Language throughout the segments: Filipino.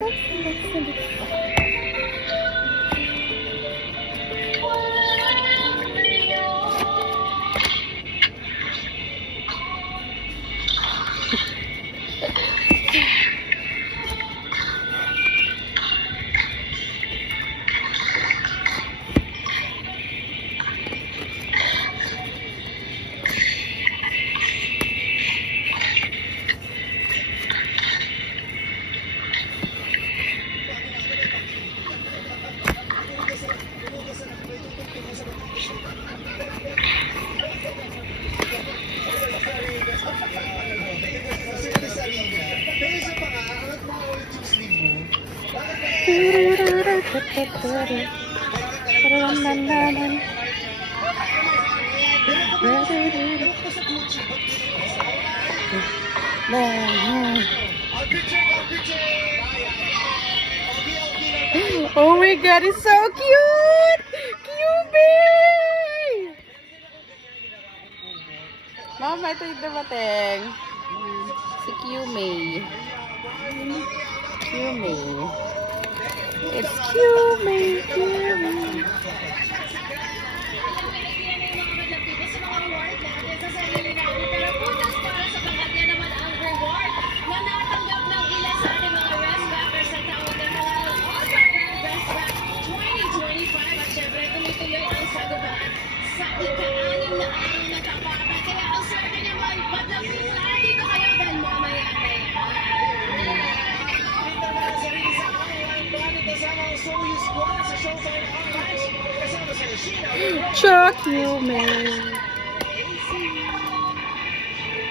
Oh my god, it's so cute! Cubie! Mama, ito yung dumating. Si Cumie. Cumie. It's Cumie, Cumie. Sa ika-anim na araw na kapatid. Kaya ang swerte naman, madapit na dito kayo dahil mamaya na yan. Dito na sa rin sa online planet kasama ang Soyu Squad sa Showtime Online. Kasama sa Sheena. Chuck Cumie.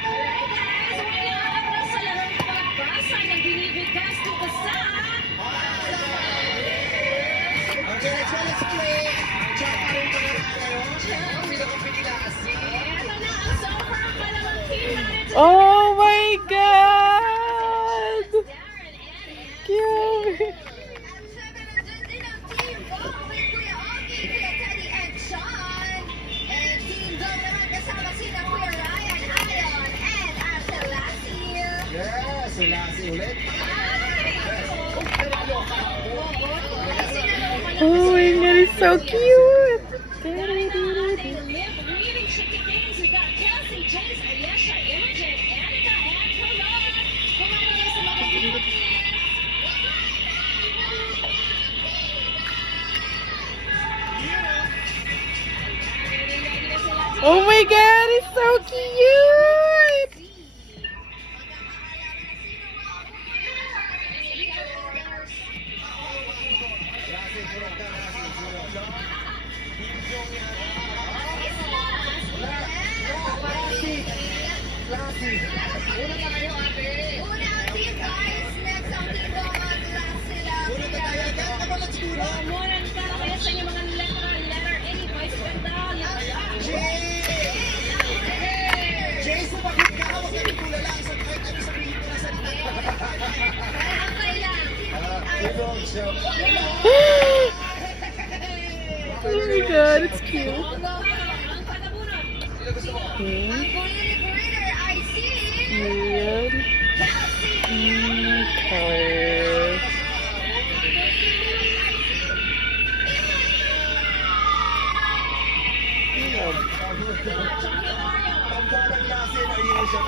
Alright guys, may nakakapras sa larong pagbasa ng binibigkas dito sa... Okay, let's play. Tsaka rin pa naman kayo. Ang pinakapigilasi. Ito na ang sofa ang kalawang team natin. Oh my god! Cumie. Yes, Lassie ulit. Oh my god, it's so cute! Oh my god, it's so cute! Lassie, purok ka, Lassie, purok. Kim Jong yan. Lassie. Una na kayo, ate. Una na tayo. Kaya ka ba na siguro? Moran ka na kaya sa inyong mga letter A, voice ganda, Jace, bakit ka? Huwag kami tulala. Kahit ano sabihin ko na salita. Ibong show. Oh my god, it's cute. ang patabunod. Cute. Color. Tambalang Lassie na Yesha.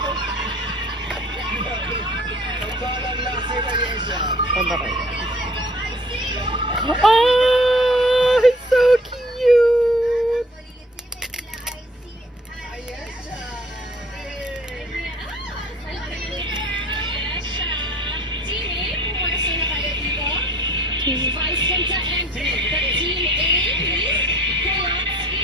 Tambalang Lassie na Yesha. Tanda kayo. Oh, it's so cute! Ayesha. Team A, pumarso na kayo dito. Vice Ganda and the Team A, please. Kulaski.